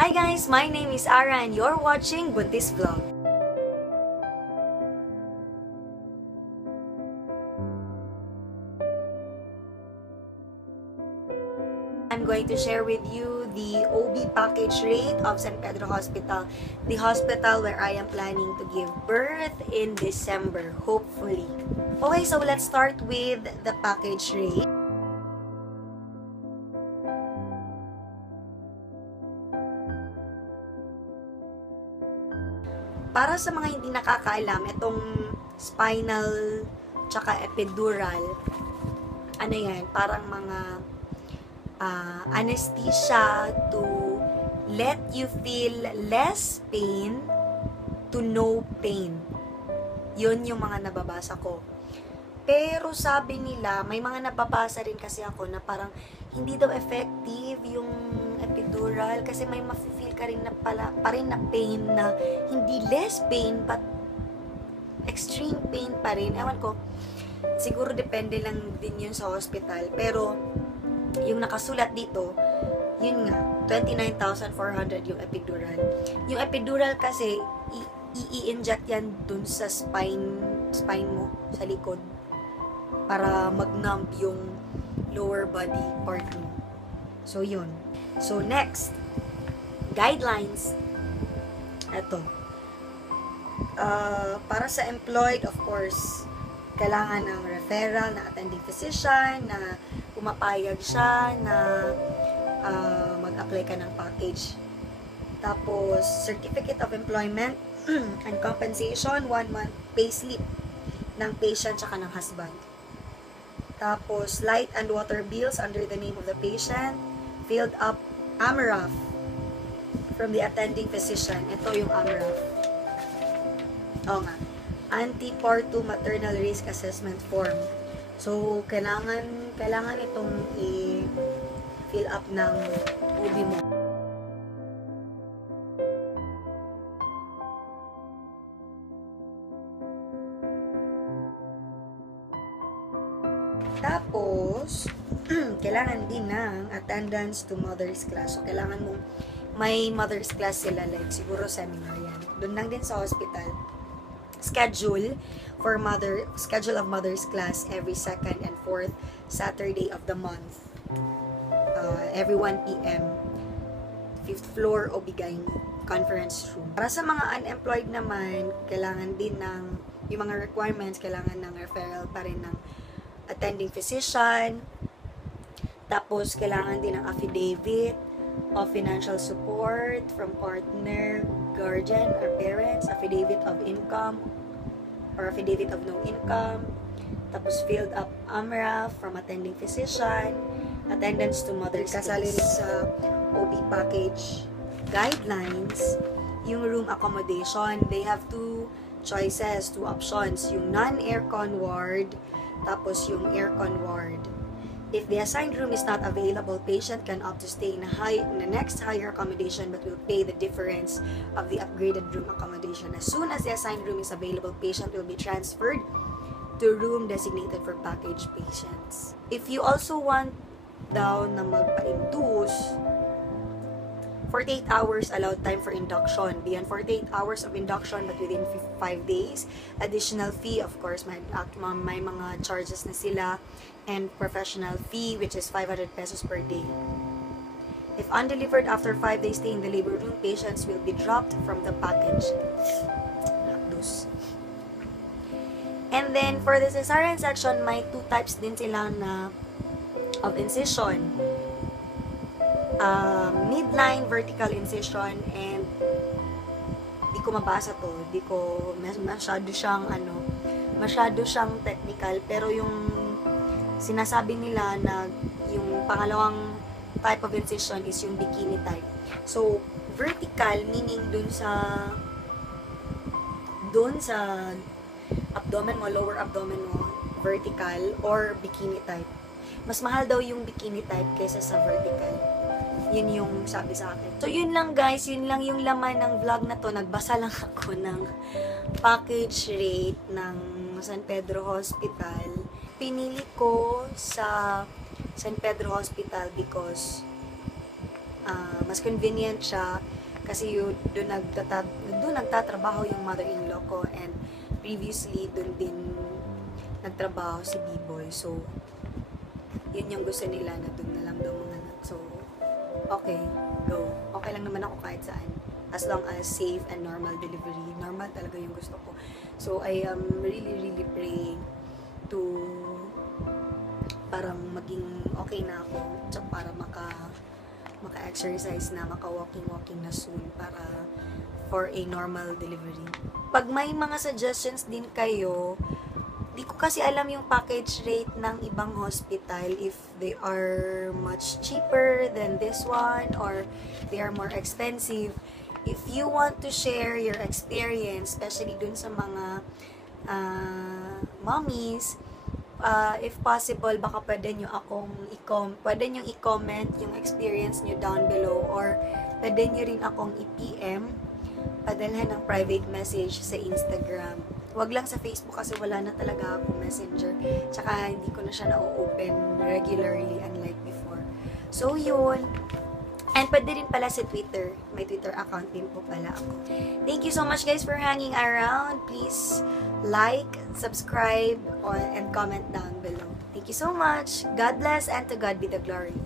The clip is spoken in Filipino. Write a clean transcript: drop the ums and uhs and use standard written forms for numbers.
Hi guys, my name is ARA and you're watching Buntis Vlog. I'm going to share with you the OB package rate of San Pedro Hospital, the hospital where I am planning to give birth in December, hopefully. Okay, so let's start with the package rate. Para sa mga hindi nakakaalam, itong spinal tsaka epidural, ano yan, parang mga anesthesia to let you feel less pain to no pain. Yun yung mga nababasa ko. Pero sabi nila, may mga nababasa rin kasi ako na parang hindi daw effective yung epidural kasi may mafe-feel ka rin na pa rin na pain na hindi less pain but extreme pain pa rin. Ewan ko, siguro depende lang din yun sa hospital. Pero yung nakasulat dito, yun nga, 29,400 yung epidural. Yung epidural kasi, i-inject yan dun sa spine mo, sa likod, para mag-numb yung lower body part mo. So, yun. So, next, guidelines. Ito. Para sa employed, of course, kailangan ng referral na attending physician, na pumapayag siya na mag-apply ka ng package. Tapos, certificate of employment and compensation, 1 month pay slip ng patient tsaka ng husband. Tapos, light and water bills under the name of the patient, filled up AMRAF from the attending physician. Ito yung AMRAF. Oo nga. Antepartum maternal risk assessment form. So, kailangan itong i-fill up ng OB mo. Tapos, kailangan din ng attendance to mother's class. So, kailangan mong may mother's class sila, like siguro seminar yan. Doon lang din sa hospital. Schedule of mother's class every 2nd and 4th Saturday of the month. Every 1 p.m. 5th floor o Bigay conference room. Para sa mga unemployed naman, kailangan din ng yung mga requirements, kailangan ng referral pa rin ng attending physician. Tapos, kailangan din ng affidavit of financial support from partner, guardian, or parents, affidavit of income, or affidavit of no income, tapos filled up AMRAF from attending physician, attendance to mother's kasali rin sa OB package guidelines, yung room accommodation. They have two options, yung non-aircon ward, tapos yung aircon ward. If the assigned room is not available, patient can opt to stay in the next higher accommodation but will pay the difference of the upgraded room accommodation. As soon as the assigned room is available, patient will be transferred to room designated for package patients. If you also want daw na magpa-induce, 48 hours allowed time for induction. Beyond 48 hours of induction but within 5 days, additional fee, of course, may mga charges na sila, and professional fee, which is 500 pesos per day. If undelivered after 5 days stay in the labor room, patients will be dropped from the package. And then, for the cesarean section, may 2 types din sila of incision. Midline vertical incision, and di ko mabasa to, masyado siyang technical, pero yung sinasabi nila na yung pangalawang type of incision is yung bikini type. So, vertical meaning dun sa abdomen mo, lower abdomen mo, vertical, or bikini type. Mas mahal daw yung bikini type kaysa sa vertical. Yun yung sabi sa akin. So, yun lang guys. Yun lang yung laman ng vlog na to. Nagbasa lang ako ng package rate ng San Pedro Hospital. Pinili ko sa San Pedro Hospital because mas convenient siya kasi doon nagtatrabaho yung mother-in-law ko, and previously doon din nagtrabaho si B-boy. So, yun yung gusto nila na doon na lang daw mga anak. So, okay, go. Okay lang naman ako kahit saan. As long as safe and normal delivery. Normal talaga yung gusto ko. So, I am really, really praying to parang maging okay na ako. Tsaka para maka-exercise na, maka-walking na soon para for a normal delivery. Pag may mga suggestions din kayo, di ko kasi alam yung package rate ng ibang hospital, if they are much cheaper than this one or they are more expensive. If you want to share your experience, especially dun sa mga mommies, if possible, baka pwede nyo i-comment yung experience nyo down below, or pwede nyo rin akong i-PM, padalhan ng private message sa Instagram. Wag lang sa Facebook kasi wala na talaga ako messenger. Tsaka hindi ko na siya na-open regularly unlike before. So, yun. And pwede rin pala sa Twitter. May Twitter account din po pala ako. Thank you so much guys for hanging around. Please like, subscribe, and comment down below. Thank you so much. God bless and to God be the glory.